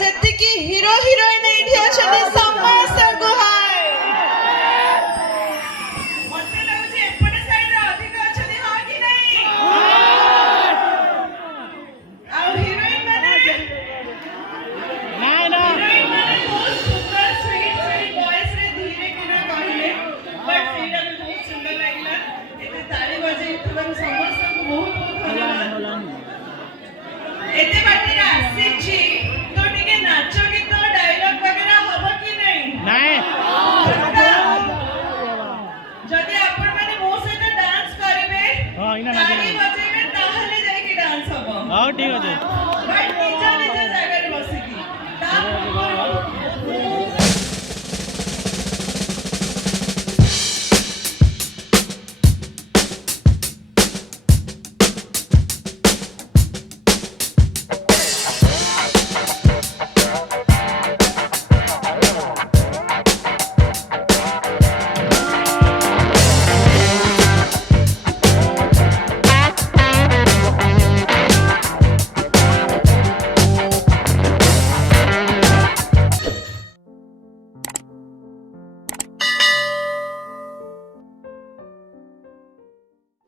जति की hero heroine एठी अछनी समस्त को हाय मते लागुची एपटे साइड रे अधिक अछनी हा कि नहीं आ हीरोइन माने ना हीरोइन माने बहुत सुंदर स्वीट स्वीट वॉइस रे धीरे किना कहिले बट सीटा भी बहुत सुंदर लागिला एते ताली बजे तुम समस्त को बहुत बहुत धन्यवाद एते बाटे आसी तो टिके नाच गीत डायलॉग वगैरह हबो कि नहीं जदि आपण माने मो सहित डांस करिवे ताली बजेबे ताहले जाई कि डांस हबो हां ठीक अछि।